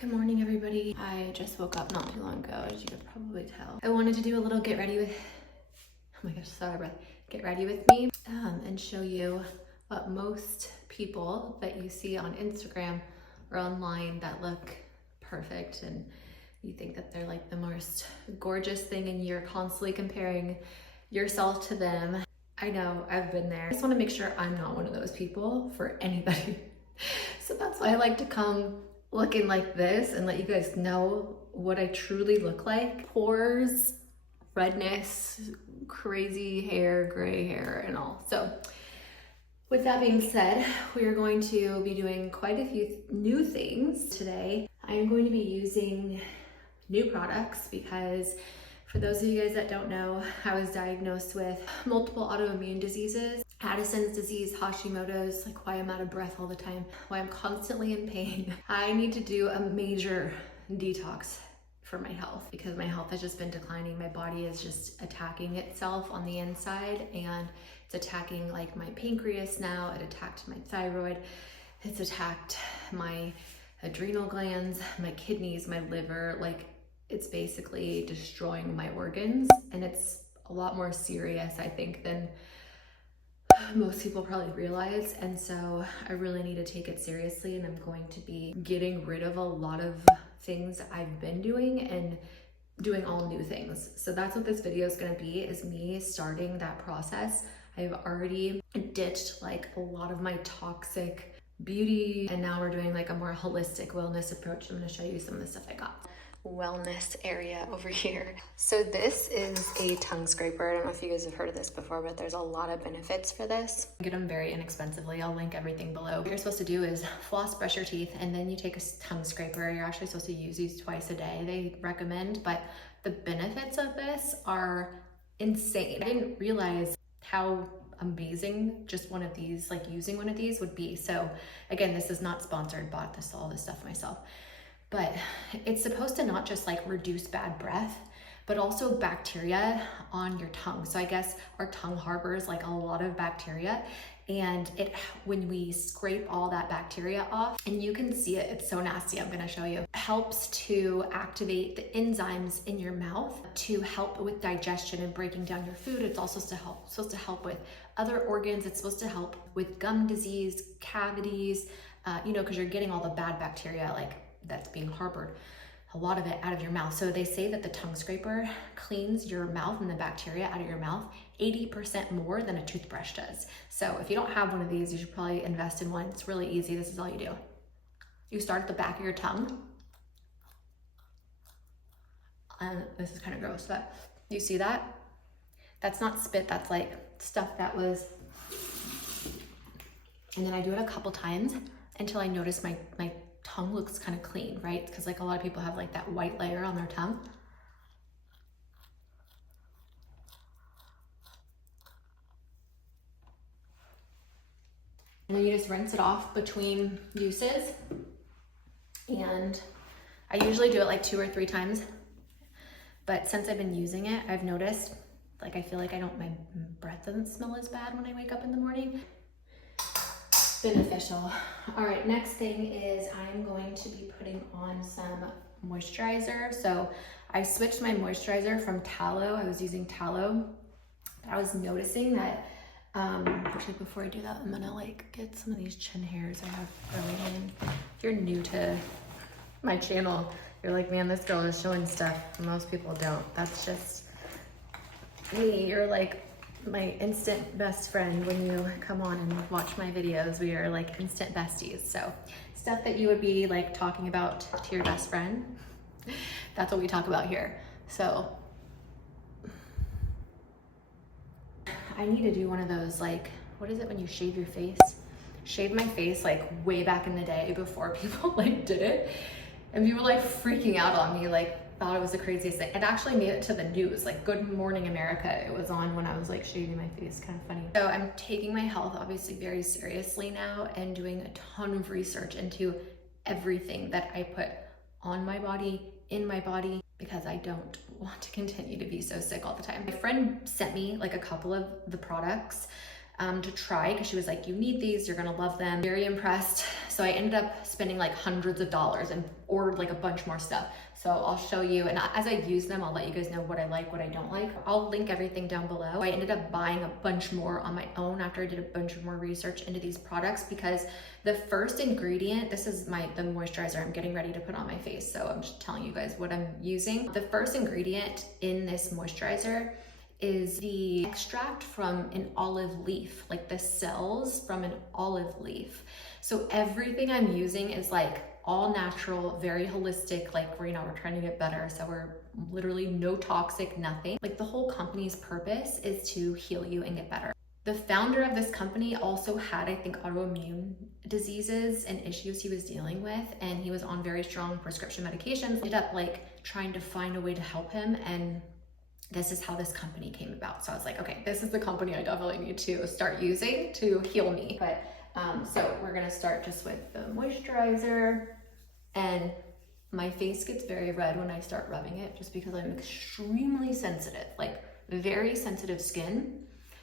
Good morning, everybody. I just woke up not too long ago, as you could probably tell. I wanted to do a little get ready with, oh my gosh, sorry, breath. Get ready with me and show you what most people that you see on Instagram or online that look perfect and you think that they're like the most gorgeous thing and you're constantly comparing yourself to them. I know, I've been there. I just want to make sure I'm not one of those people for anybody. So that's why I like to come looking like this and let you guys know what I truly look like. Pores, redness, crazy hair, gray hair, and all. So with that being said, we are going to be doing quite a few new things today. I am going to be using new products because for those of you guys that don't know, I was diagnosed with multiple autoimmune diseases, Addison's disease, Hashimotos, like why I'm out of breath all the time, why I'm constantly in pain. I need to do a major detox for my health because my health has just been declining. My body is just attacking itself on the inside and it's attacking like my pancreas now. It attacked my thyroid. It's attacked my adrenal glands, my kidneys, my liver. Like it's basically destroying my organs and it's a lot more serious, I think, than most people probably realize. And so I really need to take it seriously and I'm going to be getting rid of a lot of things I've been doing and doing all new things. So that's what this video is going to be, is me starting that process. I've already ditched like a lot of my toxic beauty and now we're doing like a more holistic wellness approach. I'm going to show you some of the stuff I got. Wellness area over here. So this is a tongue scraper. I don't know if you guys have heard of this before, but there's a lot of benefits for this. You get them very inexpensively. I'll link everything below. What you're supposed to do is floss, brush your teeth, and then you take a tongue scraper. You're actually supposed to use these twice a day, they recommend, but the benefits of this are insane. I didn't realize how amazing just one of these, like using one of these would be. So again, this is not sponsored, bought this, all this stuff myself. But it's supposed to not just like reduce bad breath, but also bacteria on your tongue. So I guess our tongue harbors like a lot of bacteria and when we scrape all that bacteria off, and you can see it, it's so nasty, I'm gonna show you, helps to activate the enzymes in your mouth to help with digestion and breaking down your food. It's also supposed to help with other organs. It's supposed to help with gum disease, cavities, because you're getting all the bad bacteria like that's being harbored, a lot of it out of your mouth. So they say that the tongue scraper cleans your mouth and the bacteria out of your mouth 80% more than a toothbrush does. So if you don't have one of these, you should probably invest in one. It's really easy. This is all you do. You start at the back of your tongue. And this is kind of gross, but you see that? That's not spit, that's like stuff that was, and then I do it a couple times until I notice my tongue looks kind of clean, right? Because like a lot of people have like that white layer on their tongue. And then you just rinse it off between uses. And I usually do it like 2 or 3 times. But since I've been using it, I've noticed, like I feel like my breath doesn't smell as bad when I wake up in the morning. Beneficial. All right, next thing is I'm going to be putting on some moisturizer. So I switched my moisturizer from tallow. I was using tallow. I was noticing that, actually before I do that, I'm gonna like get some of these chin hairs I have growing in. If you're new to my channel, you're like, man, this girl is showing stuff. Most people don't. That's just me. You're like my instant best friend. When you come on and watch my videos, we are like instant besties. So stuff that you would be like talking about to your best friend, that's what we talk about here. So I need to do one of those, like, what is it when you shave your face? Shave my face like way back in the day before people like did it. And people were like freaking out on me, like thought it was the craziest thing. It actually made it to the news, like Good Morning America. It was on when I was like shaving my face, kind of funny. So I'm taking my health obviously very seriously now and doing a ton of research into everything that I put on my body, in my body, because I don't want to continue to be so sick all the time. My friend sent me like a couple of the products to try, because she was like, you need these, you're gonna love them. Very impressed. So I ended up spending like hundreds of dollars and ordered like a bunch more stuff. So I'll show you, and as I use them, I'll let you guys know what I like, what I don't like. I'll link everything down below. I ended up buying a bunch more on my own after I did a bunch more research into these products, because the first ingredient, this is the moisturizer I'm getting ready to put on my face. So I'm just telling you guys what I'm using. The first ingredient in this moisturizer is the extract from an olive leaf, like the cells from an olive leaf. So everything I'm using is like all natural, very holistic, like we're trying to get better. So we're literally no toxic, nothing. Like the whole company's purpose is to heal you and get better. The founder of this company also had, I think, autoimmune diseases and issues he was dealing with, and he was on very strong prescription medications. Ended up like trying to find a way to help him, and this is how this company came about. So I was like, okay, this is the company I definitely need to start using to heal me. But so we're gonna start just with the moisturizer, and my face gets very red when I start rubbing it, just because I'm extremely sensitive, like very sensitive skin.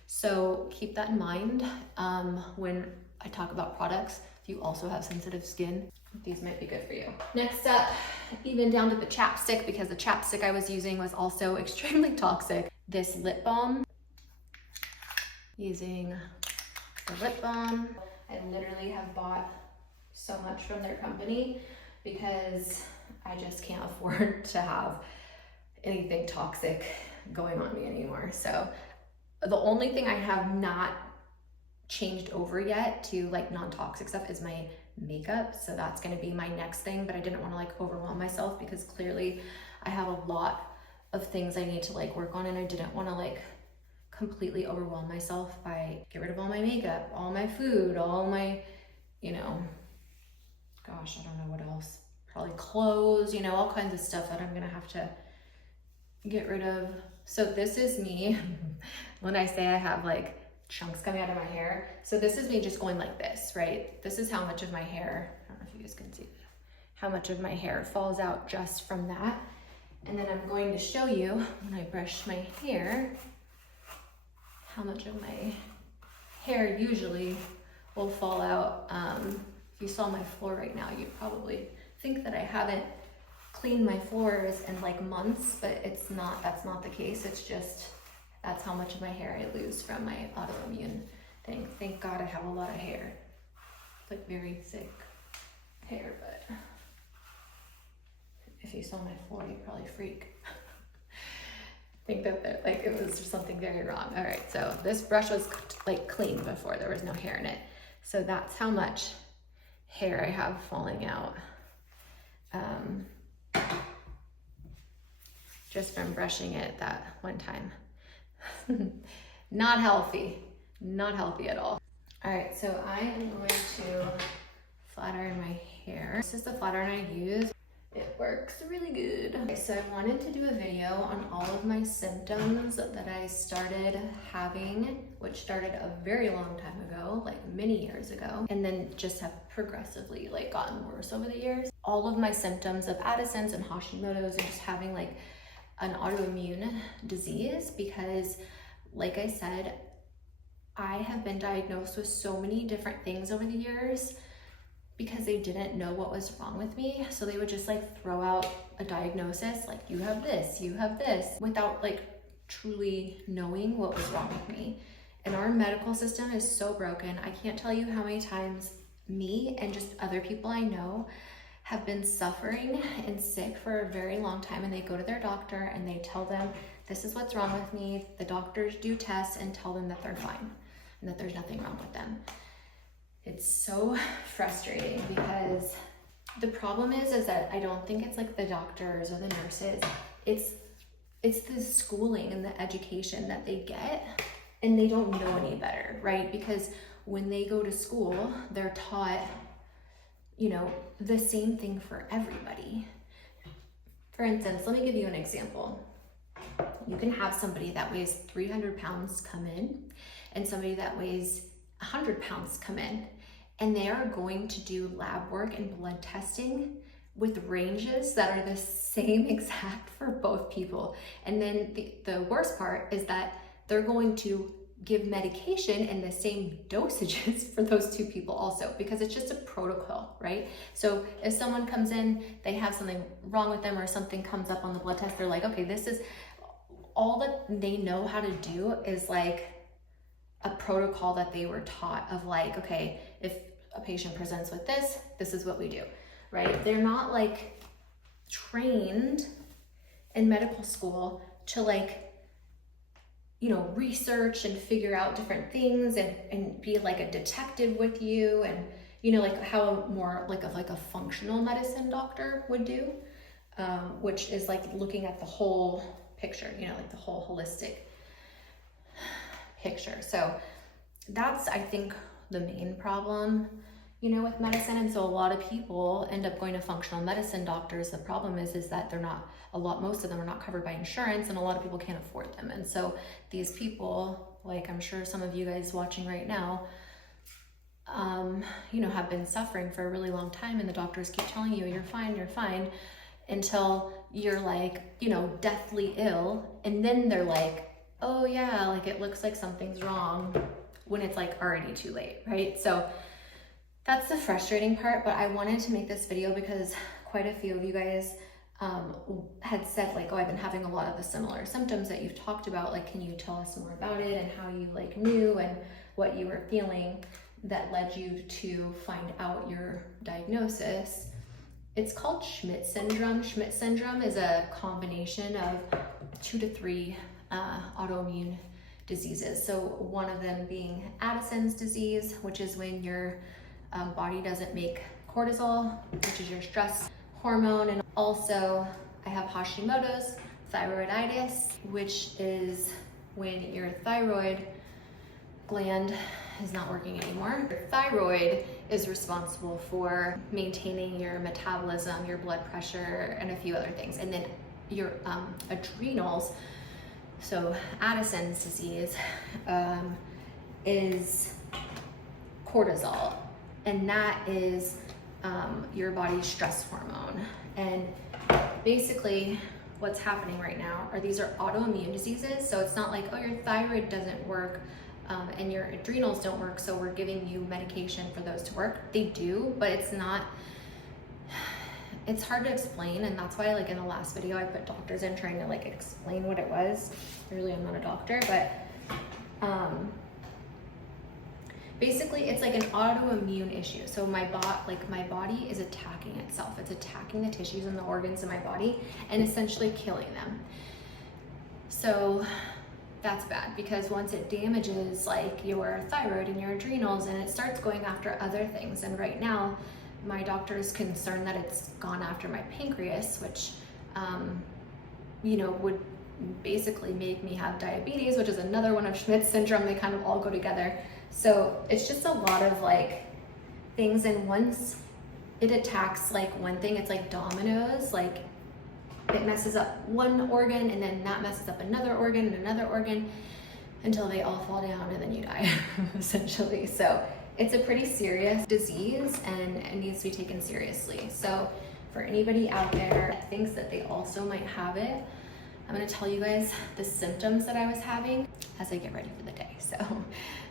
So keep that in mind when I talk about products. If you also have sensitive skin, these might be good for you. Next up, even down to the chapstick, because the chapstick I was using was also extremely toxic. This lip balm, using the lip balm. I literally have bought so much from their company because I just can't afford to have anything toxic going on me anymore. So the only thing I have not changed over yet to like non-toxic stuff is my makeup. So that's going to be my next thing, but I didn't want to like overwhelm myself, because clearly I have a lot of things I need to like work on, and I didn't want to like completely overwhelm myself by get rid of all my makeup, all my food, all my, gosh, I don't know what else, probably clothes, all kinds of stuff that I'm going to have to get rid of. So this is me when I say I have like chunks coming out of my hair. So this is me just going like this, right? This is how much of my hair, I don't know if you guys can see how much of my hair falls out just from that. And then I'm going to show you when I brush my hair, how much of my hair usually will fall out. If you saw my floor right now, you'd probably think that I haven't cleaned my floors in like months, but that's not the case. It's just, that's how much of my hair I lose from my autoimmune thing. Thank God I have a lot of hair. It's like very thick hair, but if you saw my floor, you'd probably freak. Think that like it was something very wrong. All right, so this brush was like clean before, there was no hair in it. So that's how much hair I have falling out. Just from brushing it that one time. Not healthy at all. All right, so I am going to flat iron my hair. This is the flat iron I use. It works really good. Okay, so I wanted to do a video on all of my symptoms that I started having, which started a very long time ago, like many years ago, and then just have progressively like gotten worse over the years. All of my symptoms of Addison's and Hashimotos, and just having like an autoimmune disease, because like I said, I have been diagnosed with so many different things over the years because they didn't know what was wrong with me. So they would just like throw out a diagnosis, like you have this, without like truly knowing what was wrong with me. And our medical system is so broken. I can't tell you how many times me and just other people I know have been suffering and sick for a very long time, and they go to their doctor and they tell them, this is what's wrong with me. The doctors do tests and tell them that they're fine and that there's nothing wrong with them. It's so frustrating, because the problem is that I don't think it's like the doctors or the nurses. It's the schooling and the education that they get, and they don't know any better, right? Because when they go to school, they're taught, the same thing for everybody. For instance, let me give you an example. You can have somebody that weighs 300 pounds come in, and somebody that weighs 100 pounds come in, and they are going to do lab work and blood testing with ranges that are the same exact for both people. And then the worst part is that they're going to give medication in the same dosages for those two people also, because it's just a protocol, right? So if someone comes in, they have something wrong with them or something comes up on the blood test, they're like, okay, this is all that they know how to do, is like a protocol that they were taught of like, okay, if a patient presents with this, this is what we do, right? They're not like trained in medical school to like, you know, research and figure out different things and be like a detective with you, and you know, like how more like a functional medicine doctor would do, which is like looking at the whole picture, you know, like the whole holistic picture. So that's, I think, the main problem, you know, with medicine. And so a lot of people end up going to functional medicine doctors. The problem is that they're not, most of them are not covered by insurance, and a lot of people can't afford them. And so these people, like I'm sure some of you guys watching right now, you know, have been suffering for a really long time, and the doctors keep telling you, you're fine, until you're like, you know, deathly ill. And then they're like, oh yeah, like it looks like something's wrong, when it's like already too late, right? So that's the frustrating part. But I wanted to make this video because quite a few of you guys had said like, oh, I've been having a lot of the similar symptoms that you've talked about. Like, can you tell us more about it and how you like knew and what you were feeling that led you to find out your diagnosis? It's called Schmidt's syndrome. Schmidt's syndrome is a combination of 2 to 3 autoimmune diseases. So one of them being Addison's disease, which is when your body doesn't make cortisol, which is your stress hormone. And also I have Hashimotos, thyroiditis, which is when your thyroid gland is not working anymore. Your thyroid is responsible for maintaining your metabolism, your blood pressure, and a few other things. And then your adrenals, so Addison's disease, is cortisol, and that is your body's stress hormone. And basically what's happening right now are these are autoimmune diseases. So it's not like, oh, your thyroid doesn't work and your adrenals don't work, so we're giving you medication for those to work. They do, but it's not, it's hard to explain. And that's why like in the last video I put doctors in trying to like explain what it was. Really, I'm not a doctor, but basically it's like an autoimmune issue. So my body is attacking itself. It's attacking the tissues and the organs in my body and essentially killing them. So that's bad, because once it damages like your thyroid and your adrenals, and it starts going after other things. And right now my doctor is concerned that it's gone after my pancreas, which you know, would basically make me have diabetes, which is another one of Schmidt's syndrome. They kind of all go together. So it's just a lot of like things. And once it attacks like one thing, it's like dominoes. Like it messes up one organ, and then that messes up another organ and another organ, until they all fall down and then you die essentially. So it's a pretty serious disease and it needs to be taken seriously. So for anybody out there that thinks that they also might have it, I'm gonna tell you guys the symptoms that I was having as I get ready for the day. So I'm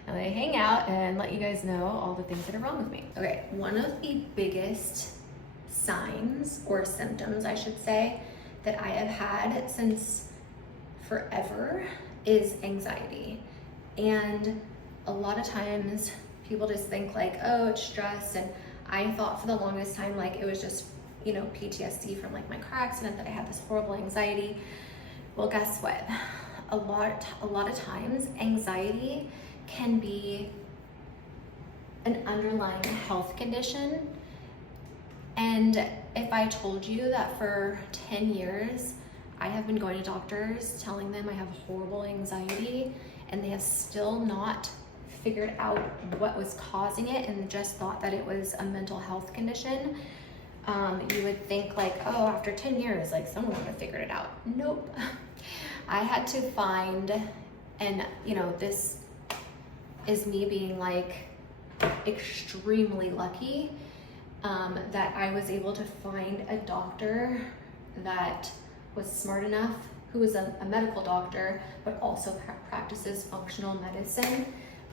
gonna hang out and let you guys know all the things that are wrong with me. Okay, one of the biggest signs or symptoms, I should say, that I have had since forever is anxiety. And a lot of times people just think like, oh, it's stress. And I thought for the longest time like it was just, you know, PTSD from like my car accident, that I had this horrible anxiety. Well, guess what? A lot of times anxiety can be an underlying health condition. And if I told you that for 10 years, I have been going to doctors telling them I have horrible anxiety, and they have still not figured out what was causing it and just thought that it was a mental health condition, you would think like, oh, after 10 years, like someone would have figured it out. Nope. I had to find, and you know, this is me being like extremely lucky, that I was able to find a doctor that was smart enough, who is a medical doctor, but also practices functional medicine,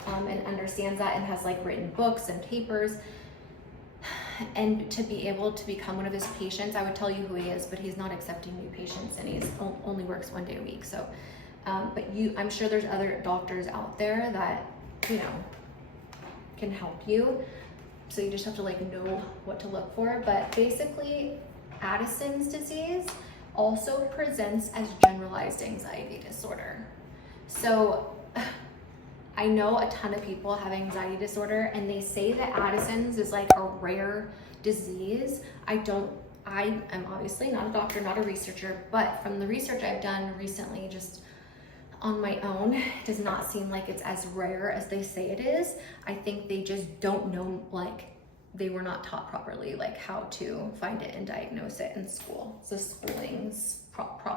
and understands that and has like written books and papers. And to be able to become one of his patients, I would tell you who he is, but he's not accepting new patients, and he's only works 1 day a week. So, but I'm sure there's other doctors out there that, you know, can help you. So you just have to like know what to look for. But basically, Addison's disease also presents as generalized anxiety disorder. So I know a ton of people have anxiety disorder, and they say that Addison's is like a rare disease. I am obviously not a doctor, not a researcher, but from the research I've done recently, just on my own, it does not seem like it's as rare as they say it is. I think they just don't know, like they were not taught properly, like how to find it and diagnose it in school. So schooling's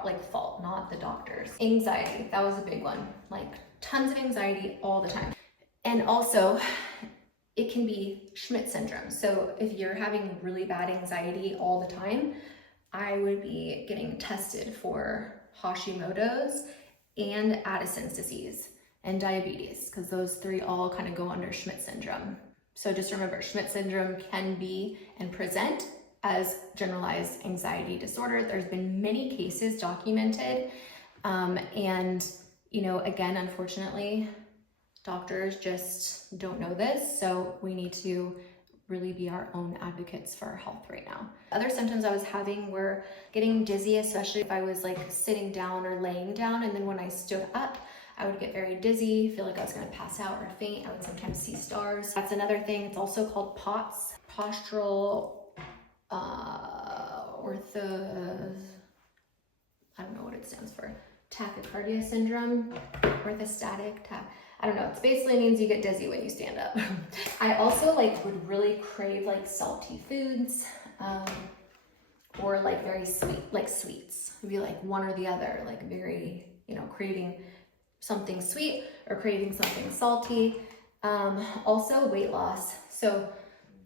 like fault, not the doctors. Anxiety, that was a big one. Like tons of anxiety all the time. And also it can be Schmidt's syndrome. So if you're having really bad anxiety all the time, I would be getting tested for Hashimotos and Addison's disease and diabetes, because those three all kind of go under Schmidt's syndrome. So just remember, Schmidt's syndrome can be and present as generalized anxiety disorder. There's been many cases documented, and you know, again, unfortunately, doctors just don't know this, so we need to really be our own advocates for our health right now. Other symptoms I was having were getting dizzy, especially if I was like sitting down or laying down, and then when I stood up, I would get very dizzy, feel like I was gonna pass out or faint. I would sometimes see stars. That's another thing. It's also called POTS, postural I don't know what it stands for. Tachycardia syndrome, orthostatic I don't know. It basically means you get dizzy when you stand up. I also like would really crave like salty foods, or like very sweet, like sweets. It'd be like one or the other, like very, you know, craving something sweet or craving something salty. Also weight loss. So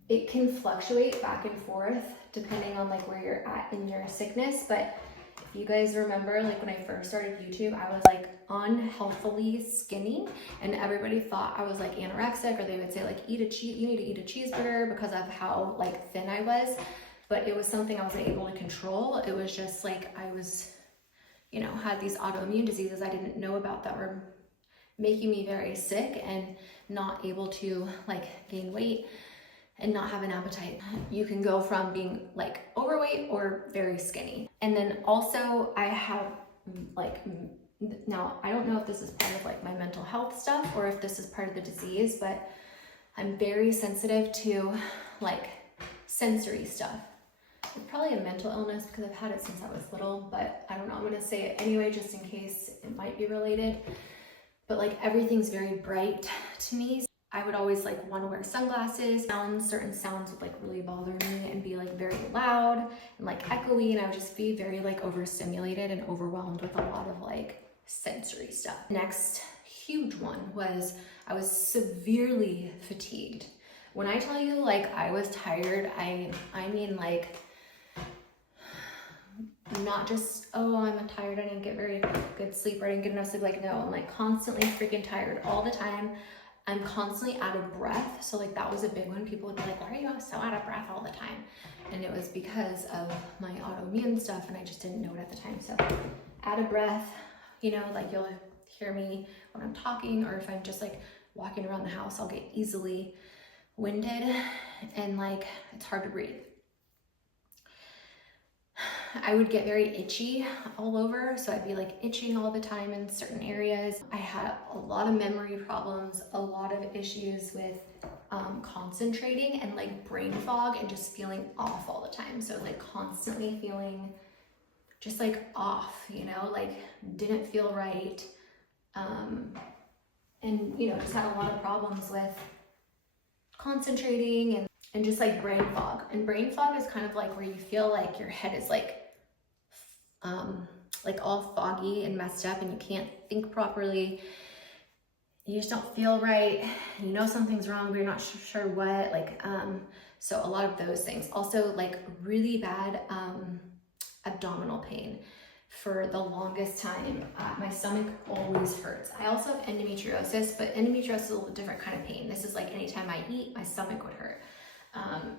it can fluctuate back and forth depending on like where you're at in your sickness. But if you guys remember, like when I first started YouTube, I was like unhealthily skinny, and everybody thought I was like anorexic, or they would say like you need to eat a cheeseburger because of how like thin I was. But it was something I wasn't able to control. It was just like I was, you know, had these autoimmune diseases I didn't know about that were making me very sick and not able to like gain weight and not have an appetite. You can go from being like overweight or very skinny. And then also I have like, now I don't know if this is part of like my mental health stuff or if this is part of the disease, but I'm very sensitive to like sensory stuff. It's probably a mental illness because I've had it since I was little, but I don't know, I'm gonna say it anyway just in case it might be related. But like everything's very bright to me. I would always like want to wear sunglasses. Certain sounds would like really bother me and be like very loud and like echoey, and I would just be very like overstimulated and overwhelmed with a lot of like sensory stuff. Next huge one was I was severely fatigued. When I tell you like I was tired, I mean like not just, oh, I'm tired, I didn't get very good sleep, or I didn't get enough sleep. Like no, I'm like constantly freaking tired all the time. I'm constantly out of breath. So like that was a big one. People would be like, why are you so out of breath all the time? And it was because of my autoimmune stuff, and I just didn't know it at the time. So out of breath, you know, like you'll hear me when I'm talking, or if I'm just like walking around the house, I'll get easily winded and like it's hard to breathe. I would get very itchy all over, so I'd be like itching all the time in certain areas. I had a lot of memory problems, a lot of issues with concentrating and like brain fog and just feeling off all the time. So like constantly feeling just like off, you know, like didn't feel right. And you know, just had a lot of problems with concentrating and just like brain fog. And brain fog is kind of like where you feel like your head is like all foggy and messed up, and you can't think properly. You just don't feel right. You know something's wrong, but you're not sure what. Like, so a lot of those things. Also, like really bad abdominal pain, for the longest time. My stomach always hurts. I also have endometriosis, but endometriosis is a little different kind of pain. This is like anytime I eat, my stomach would hurt.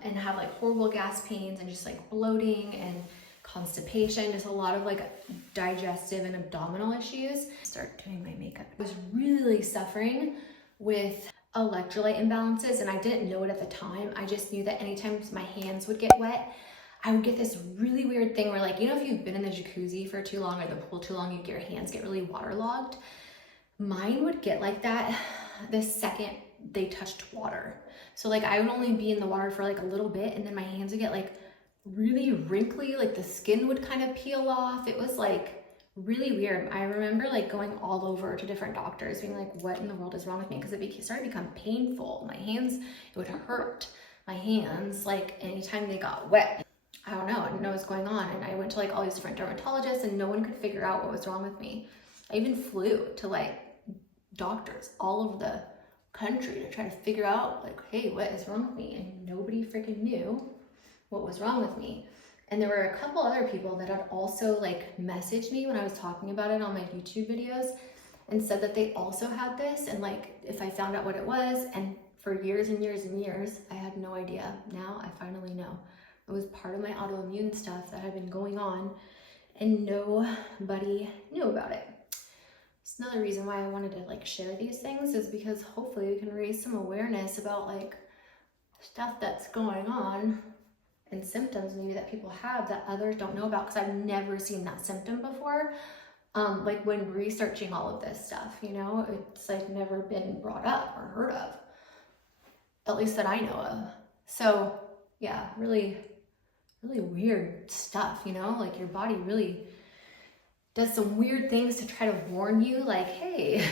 And have like horrible gas pains and just like bloating and constipation, just a lot of like digestive and abdominal issues. Start doing my makeup. I was really suffering with electrolyte imbalances, and I didn't know it at the time. I just knew that anytime my hands would get wet, I would get this really weird thing where, like, you know, if you've been in the jacuzzi for too long or the pool too long, you get your hands get really waterlogged. Mine would get like that the second they touched water. So like I would only be in the water for like a little bit, and then my hands would get like really wrinkly, like the skin would kind of peel off. It was like really weird. I remember like going all over to different doctors being like, what in the world is wrong with me? Because it started to become painful. My hands, it would hurt my hands like anytime they got wet. I don't know, I didn't know what was going on. And I went to like all these different dermatologists and no one could figure out what was wrong with me. I even flew to like doctors all over the country to try to figure out like, hey, what is wrong with me? And nobody freaking knew what was wrong with me. And there were a couple other people that had also like messaged me when I was talking about it on my YouTube videos and said that they also had this, and like if I found out what it was. And for years and years and years, I had no idea. Now I finally know. It was part of my autoimmune stuff that had been going on and nobody knew about it. It's another reason why I wanted to like share these things, is because hopefully we can raise some awareness about like stuff that's going on and symptoms maybe that people have that others don't know about, because I've never seen that symptom before. Like when researching all of this stuff, you know, it's like never been brought up or heard of, at least that I know of. So yeah, really weird stuff, you know, like your body really does some weird things to try to warn you, like, hey,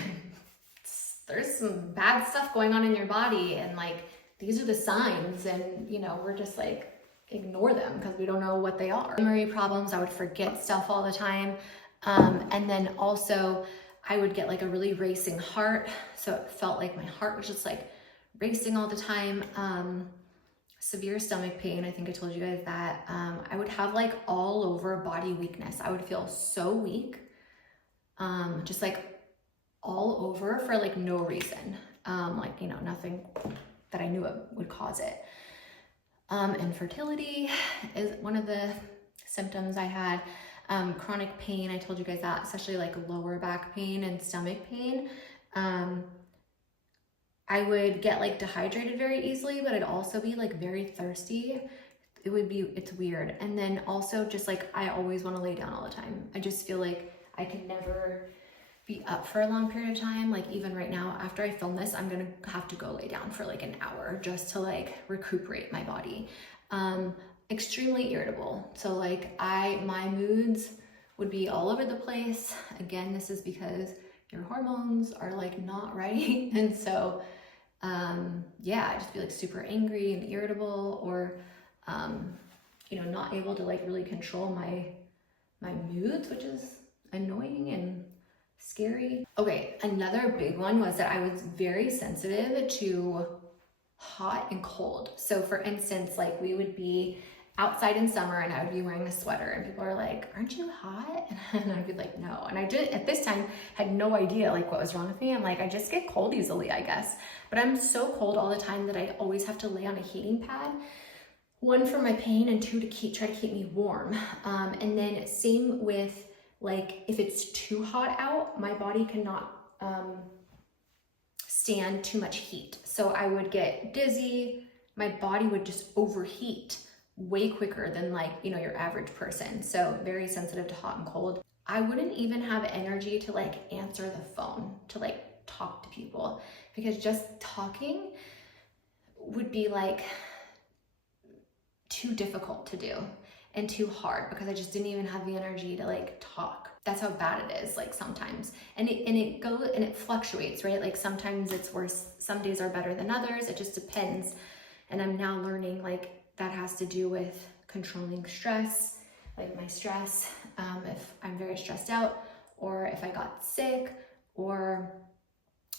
there's some bad stuff going on in your body, and like these are the signs, and you know, we're just like ignore them because we don't know what they are. Memory problems, I would forget stuff all the time, and then also I would get like a really racing heart, so it felt like my heart was just like racing all the time. Severe stomach pain, I think I told you guys that. I would have like all over body weakness. I would feel so weak, just like all over for like no reason. Like, you know, nothing that I knew it would cause it. Infertility is one of the symptoms I had. Chronic pain, I told you guys that, especially like lower back pain and stomach pain. I would get like dehydrated very easily, but I'd also be like very thirsty. It's weird. And then also just like, I always want to lay down all the time. I just feel like I can never be up for a long period of time. Like even right now, after I film this, I'm going to have to go lay down for like an hour just to like recuperate my body. Extremely irritable. So like my moods would be all over the place. Again, this is because your hormones are like not right. And so, yeah, I just feel like super angry and irritable, or, you know, not able to like really control my moods, which is annoying and scary. Okay, another big one was that I was very sensitive to hot and cold. So for instance, like we would be outside in summer and I would be wearing a sweater and people are like, aren't you hot? And I'd be like, no. And I did, at this time, had no idea like what was wrong with me. I'm like, I just get cold easily, I guess. But I'm so cold all the time that I always have to lay on a heating pad. One, for my pain, and two, to try to keep me warm. And then same with like, if it's too hot out, my body cannot stand too much heat. So I would get dizzy, my body would just overheat way quicker than like, you know, your average person. So very sensitive to hot and cold. I wouldn't even have energy to like answer the phone, to like talk to people, because just talking would be like too difficult to do and too hard, because I just didn't even have the energy to like talk. That's how bad it is, like sometimes. And it fluctuates, right? Like sometimes it's worse, some days are better than others. It just depends. And I'm now learning like that has to do with controlling stress, like my stress, if I'm very stressed out, or if I got sick, or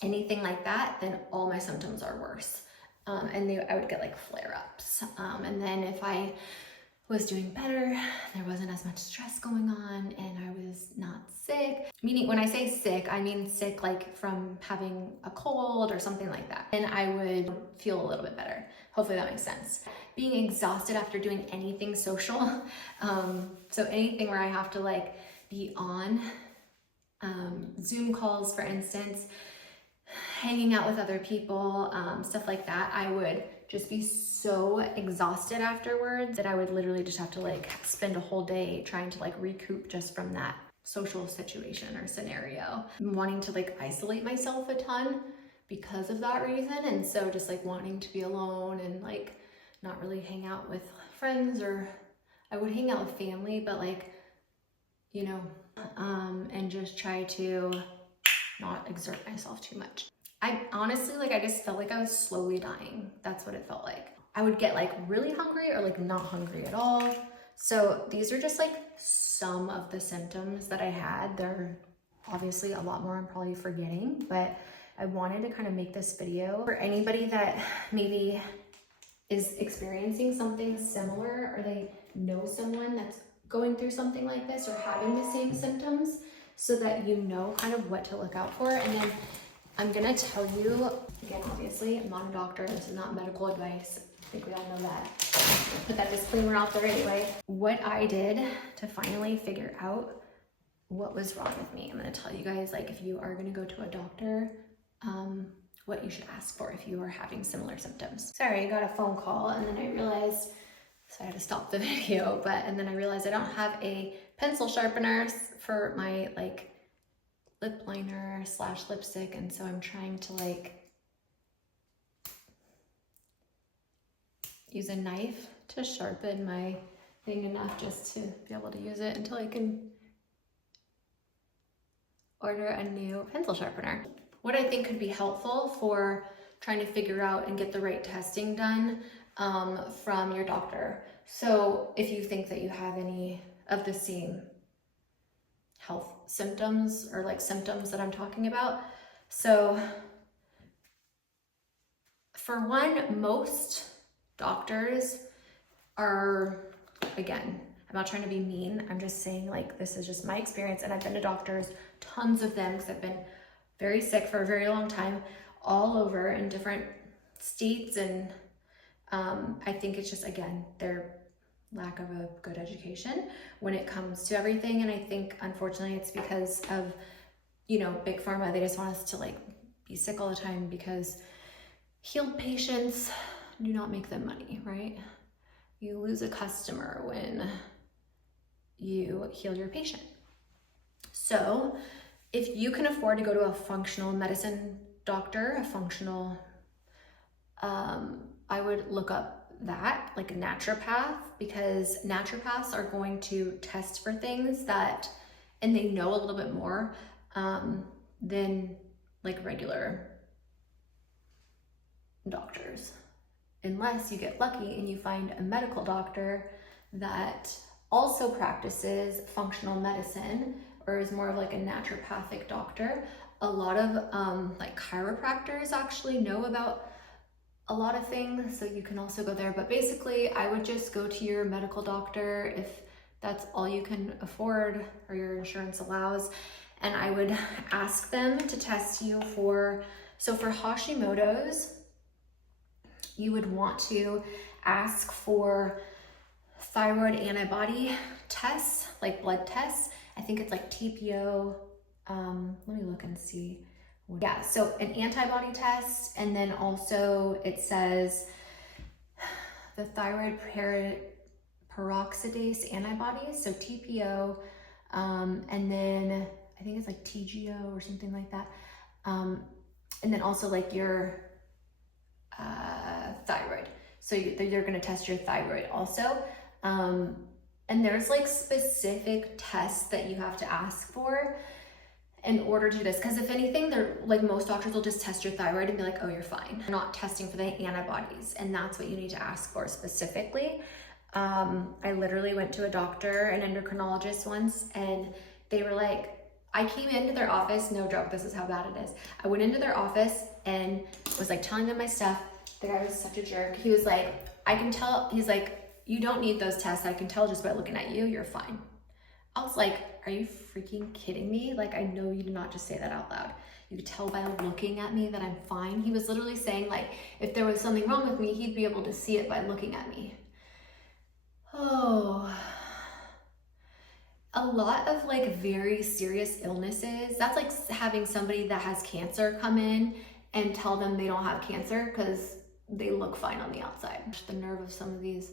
anything like that, then all my symptoms are worse. And I would get like flare-ups. And then if I was doing better. There wasn't as much stress going on and I was not sick. Meaning when I say sick, I mean sick like from having a cold or something like that. And I would feel a little bit better. Hopefully that makes sense. Being exhausted after doing anything social. So anything where I have to like be on Zoom calls, for instance, hanging out with other people, stuff like that, I would just be so exhausted afterwards that I would literally just have to like spend a whole day trying to like recoup just from that social situation or scenario. I'm wanting to like isolate myself a ton because of that reason. And so just like wanting to be alone and like not really hang out with friends, or I would hang out with family, but like, you know, and just try to not exert myself too much. I honestly, like, I just felt like I was slowly dying. That's what it felt like. I would get like really hungry or like not hungry at all. So these are just like some of the symptoms that I had. There are obviously a lot more I'm probably forgetting, but I wanted to kind of make this video for anybody that maybe is experiencing something similar, or they know someone that's going through something like this or having the same symptoms, so that you know kind of what to look out for. And then I'm gonna tell you, again, obviously, I'm not a doctor, this is not medical advice. I think we all know that. Put that disclaimer out there anyway. What I did to finally figure out what was wrong with me. I'm gonna tell you guys, like, if you are gonna go to a doctor, what you should ask for if you are having similar symptoms. Sorry, I got a phone call and then I realized, so I had to stop the video, and then I realized I don't have a pencil sharpener for my like lip liner / lipstick, and so I'm trying to like use a knife to sharpen my thing enough just to be able to use it until I can order a new pencil sharpener. What I think could be helpful for trying to figure out and get the right testing done from your doctor. So if you think that you have any of the same health symptoms or like symptoms that I'm talking about. So for one, most doctors are, again, I'm not trying to be mean, I'm just saying like this is just my experience, and I've been to doctors, tons of them, because I've been very sick for a very long time, all over in different states, and I think it's just, again, their lack of a good education when it comes to everything. And I think unfortunately it's because of, you know, big pharma. They just want us to like be sick all the time, because healed patients do not make them money, right? You lose a customer when you heal your patient. So if you can afford to go to a functional medicine doctor, a functional, I would look up that, like a naturopath, because naturopaths are going to test for things that, and they know a little bit more than like regular doctors, unless you get lucky and you find a medical doctor that also practices functional medicine or is more of like a naturopathic doctor. A lot of like chiropractors actually know about a lot of things, so you can also go there. But basically, I would just go to your medical doctor if that's all you can afford or your insurance allows, and I would ask them to test you for, so for Hashimotos, you would want to ask for thyroid antibody tests, like blood tests. I think it's like TPO. Let me look and see. Yeah, so an antibody test, and then also it says the thyroid peroxidase antibodies, so TPO, and then I think it's like TGO or something like that, and then also like your thyroid. So you're gonna test your thyroid also, and there's like specific tests that you have to ask for in order to do this, because if anything, they're like, most doctors will just test your thyroid and be like, oh, you're fine. They're not testing for the antibodies, and that's what you need to ask for specifically. I literally went to a doctor, an endocrinologist once, and they were like, I came into their office, no joke, this is how bad it is. I went into their office and was like telling them my stuff. The guy was such a jerk. He was like, I can tell, he's like, you don't need those tests. I can tell just by looking at you, you're fine. I was like, are you freaking kidding me? Like, I know you did not just say that out loud. You could tell by looking at me that I'm fine. He was literally saying, like, if there was something wrong with me, he'd be able to see it by looking at me. Oh, a lot of like very serious illnesses. That's like having somebody that has cancer come in and tell them they don't have cancer because they look fine on the outside. The nerve of some of these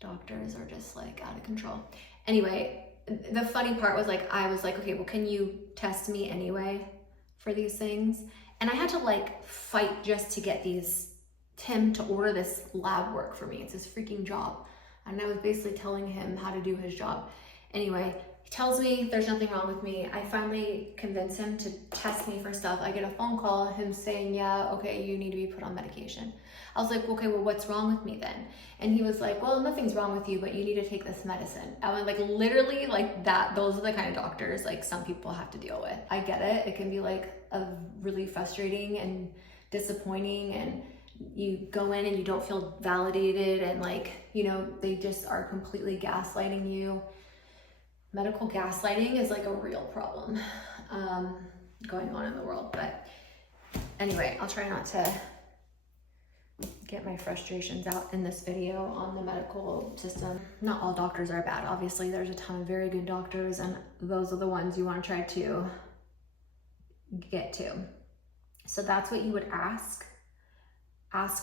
doctors are just like out of control. Anyway, the funny part was like, I was like, okay, well, can you test me anyway for these things? And I had to like fight just to get him to order this lab work for me. It's his freaking job. And I was basically telling him how to do his job. Anyway, he tells me there's nothing wrong with me. I finally convince him to test me for stuff. I get a phone call, him saying, yeah, okay, you need to be put on medication. I was like, okay, well, what's wrong with me then? And he was like, well, nothing's wrong with you, but you need to take this medicine. I was like, literally like that. Those are the kind of doctors like some people have to deal with. I get it. It can be like a really frustrating and disappointing, and you go in and you don't feel validated, and like, you know, they just are completely gaslighting you. Medical gaslighting is like a real problem going on in the world. But anyway, I'll try not to get my frustrations out in this video on the medical system. Not all doctors are bad. Obviously, there's a ton of very good doctors, and those are the ones you want to try to get to. So that's what you would ask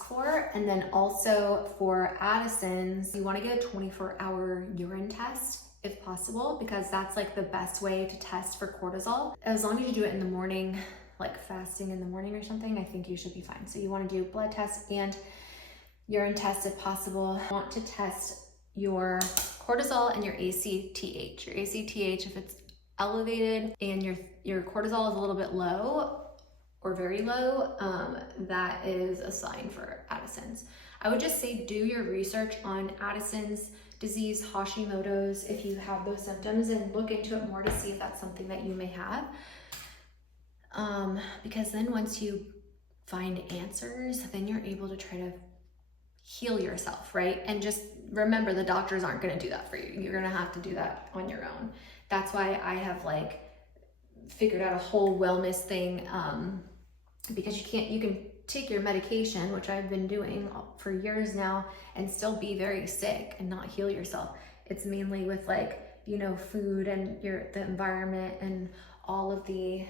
for. And then also for Addison's, you want to get a 24-hour urine test if possible, because that's like the best way to test for cortisol. As long as you do it in the morning, like fasting in the morning or something, I think you should be fine. So you want to do blood tests and urine tests if possible. You want to test your cortisol and your ACTH. Your ACTH, if it's elevated and your cortisol is a little bit low or very low, that is a sign for Addison's. I would just say do your research on Addison's disease, Hashimotos, if you have those symptoms, and look into it more to see if that's something that you may have. Because then once you find answers, then you're able to try to heal yourself, right? And just remember, the doctors aren't going to do that for you. You're going to have to do that on your own. That's why I have like figured out a whole wellness thing, because you can take your medication, which I've been doing for years now, and still be very sick and not heal yourself. It's mainly with like, you know, food and the environment and all of the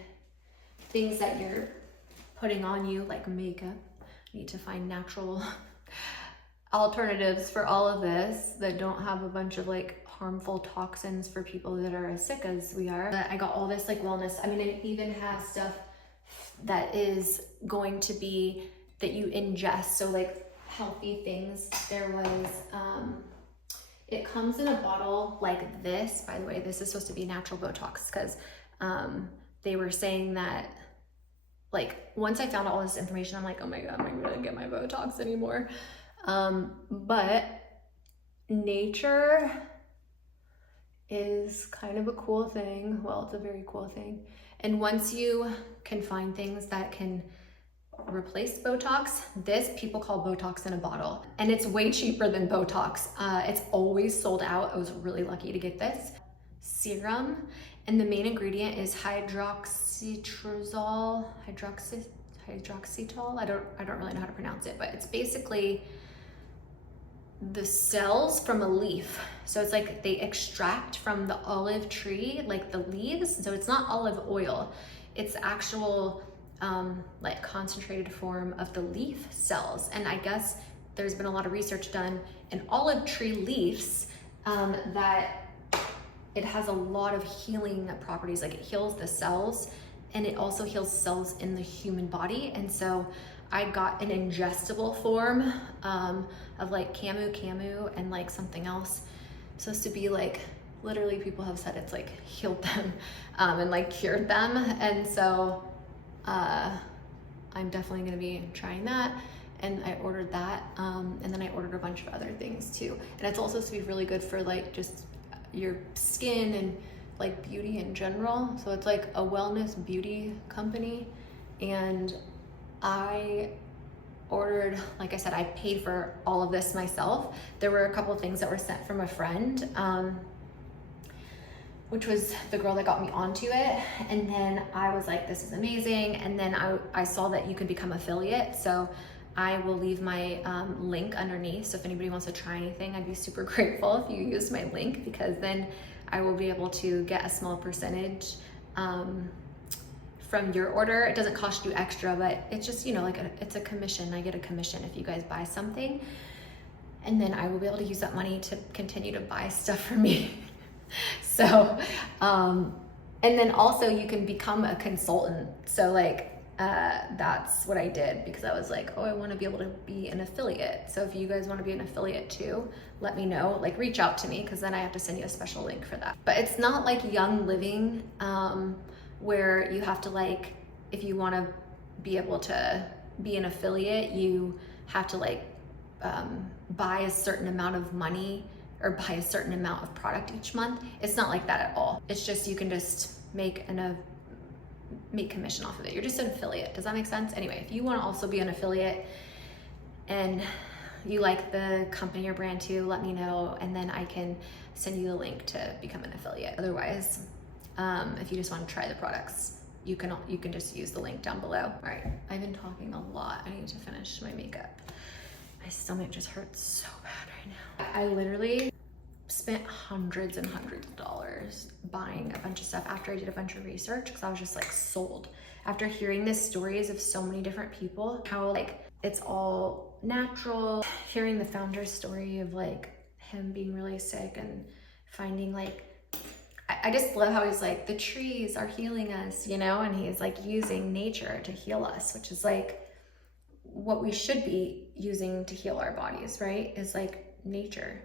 things that you're putting on you, like makeup. You need to find natural alternatives for all of this that don't have a bunch of like harmful toxins for people that are as sick as we are. But I got all this like wellness. I mean, it even has stuff that is going to be that you ingest, so like healthy things. There was it comes in a bottle like this. By the way, this is supposed to be natural Botox, because they were saying that, like, once I found out all this information, I'm like, oh my god, am I gonna get my Botox anymore? But nature is kind of a cool thing. Well, it's a very cool thing. And once you can find things that can replace Botox, people call Botox in a bottle, and it's way cheaper than Botox. It's always sold out. I was really lucky to get this serum, and the main ingredient is hydroxytol. I don't really know how to pronounce it, but it's basically the cells from a leaf. So it's like they extract from the olive tree, like the leaves. So it's not olive oil, it's actual like concentrated form of the leaf cells. And I guess there's been a lot of research done in olive tree leaves that it has a lot of healing properties. Like it heals the cells, and it also heals cells in the human body. And so I got an ingestible form of like camu and like something else. It's supposed to be like, literally people have said it's like healed them and like cured them. And so I'm definitely gonna be trying that. And I ordered that. And then I ordered a bunch of other things too. And it's also supposed to be really good for like just your skin and like beauty in general. So it's like a wellness beauty company. And I ordered, like I said, I paid for all of this myself. There were a couple of things that were sent from a friend, which was the girl that got me onto it. And then I was like, this is amazing. And then I saw that you can become affiliate. So I will leave my link underneath. So if anybody wants to try anything, I'd be super grateful if you use my link, because then I will be able to get a small percentage from your order. It doesn't cost you extra, but it's just, you know, like it's a commission. I get a commission if you guys buy something. And then I will be able to use that money to continue to buy stuff for me. So, and then also you can become a consultant. So like, that's what I did, because I was like, oh, I want to be able to be an affiliate. So if you guys want to be an affiliate too, let me know, like reach out to me, because then I have to send you a special link for that. But it's not like Young Living, where you have to, like, if you want to be able to be an affiliate, you have to like buy a certain amount of money or buy a certain amount of product each month. It's not like that at all. It's just, you can just make commission off of it. You're just an affiliate. Does that make sense? Anyway, if you want to also be an affiliate and you like the company or brand too, let me know, and then I can send you the link to become an affiliate. Otherwise, if you just want to try the products, you can just use the link down below. All right, I've been talking a lot. I need to finish my makeup. My stomach just hurts so bad right now. I literally spent hundreds and hundreds of dollars buying a bunch of stuff after I did a bunch of research, because I was just like sold. After hearing the stories of so many different people, how like it's all natural, hearing the founder's story of like him being really sick and finding like, I just love how he's like, the trees are healing us, you know, and he's like using nature to heal us, which is like what we should be using to heal our bodies, right? Is like nature.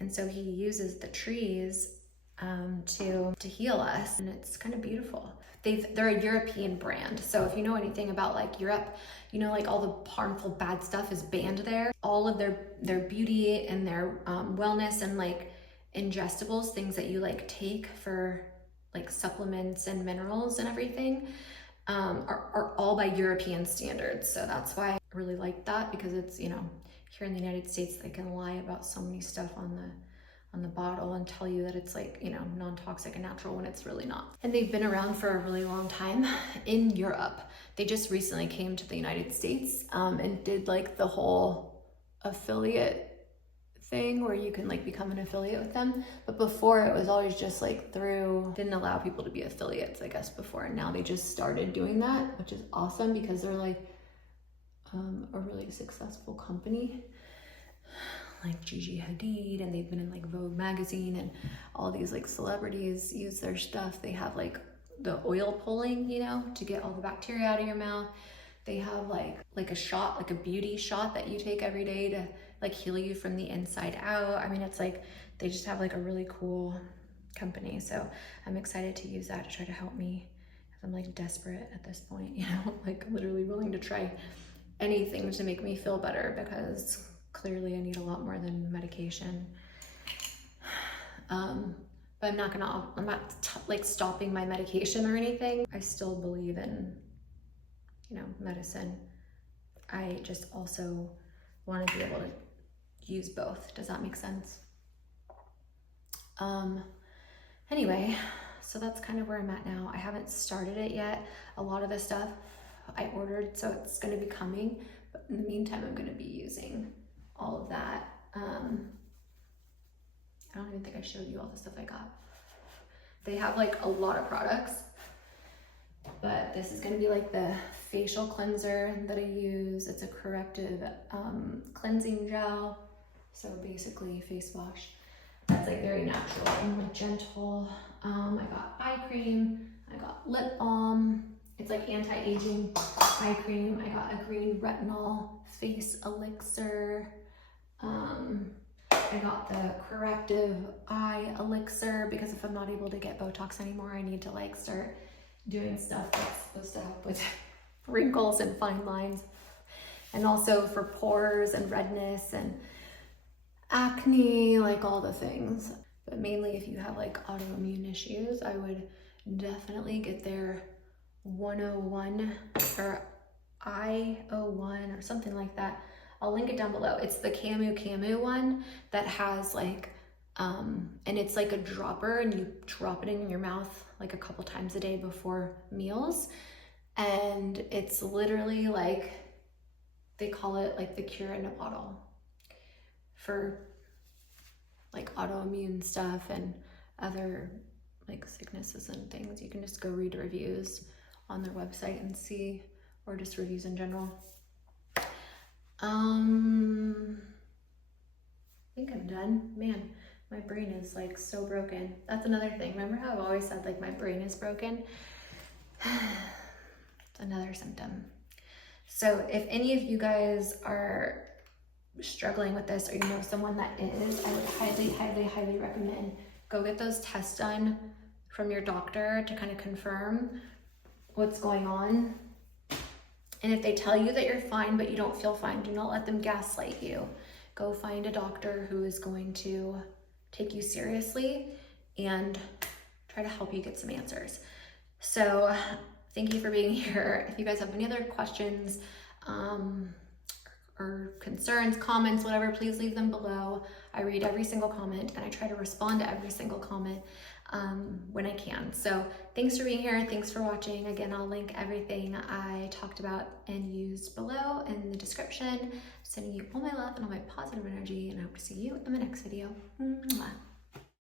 And so he uses the trees to heal us, and it's kind of beautiful. They're a European brand, so if you know anything about like Europe, you know, like all the harmful bad stuff is banned there. All of their beauty and their wellness and like ingestibles, things that you like take for like supplements and minerals and everything, are all by European standards. So that's why I really like that, because it's, you know, here in the United States, they can lie about so many stuff on the bottle and tell you that it's like, you know, non-toxic and natural when it's really not. And they've been around for a really long time in Europe. They just recently came to the United States and did like the whole affiliate thing where you can like become an affiliate with them. But before, it was always just like didn't allow people to be affiliates, I guess, before. And now they just started doing that, which is awesome, because they're like a really successful company, like Gigi Hadid, and they've been in like Vogue magazine, and all these like celebrities use their stuff. They have like the oil pulling, you know, to get all the bacteria out of your mouth. They have like a shot, like a beauty shot that you take every day to like heal you from the inside out. I mean, it's like they just have like a really cool company. So I'm excited to use that to try to help me, because I'm like desperate at this point, you know, like literally willing to try anything to make me feel better, because clearly I need a lot more than medication. But I'm not like stopping my medication or anything. I still believe in, you know, medicine. I just also want to be able to use both. Does that make sense? Anyway, so that's kind of where I'm at now. I haven't started it yet. A lot of the stuff I ordered, so it's going to be coming, but in the meantime, I'm going to be using all of that. I don't even think I showed you all the stuff I got. They have like a lot of products, but this is going to be like the facial cleanser that I use. It's a corrective cleansing gel, so basically face wash. That's like very natural and like gentle. I got eye cream, I got lip balm. It's like anti-aging eye cream. I got a green retinol face elixir. I got the corrective eye elixir, because if I'm not able to get Botox anymore, I need to like start doing stuff that's supposed to help with wrinkles and fine lines, and also for pores and redness and acne, like all the things. But mainly if you have like autoimmune issues, I would definitely get their 101 or I01 or something like that. I'll link it down below. It's the Camu one that has like, and it's like a dropper, and you drop it in your mouth like a couple times a day before meals. And it's literally like, they call it like the cure in a bottle for like autoimmune stuff and other like sicknesses and things. You can just go read reviews on their website and see, or just reviews in general. I think I'm done. Man, my brain is like so broken. That's another thing. Remember how I've always said like my brain is broken? It's another symptom. So if any of you guys are struggling with this, or you know someone that is, I would highly, highly, highly recommend go get those tests done from your doctor to kind of confirm what's going on. And if they tell you that you're fine but you don't feel fine, do not let them gaslight you. Go find a doctor who is going to take you seriously and try to help you get some answers. So thank you for being here. If you guys have any other questions or concerns, comments, whatever, please leave them below. I read every single comment and I try to respond to every single comment when I can. So thanks for being here. Thanks for watching. Again, I'll link everything I talked about and used below in the description. Sending you all my love and all my positive energy, and I hope to see you in my next video. Mwah.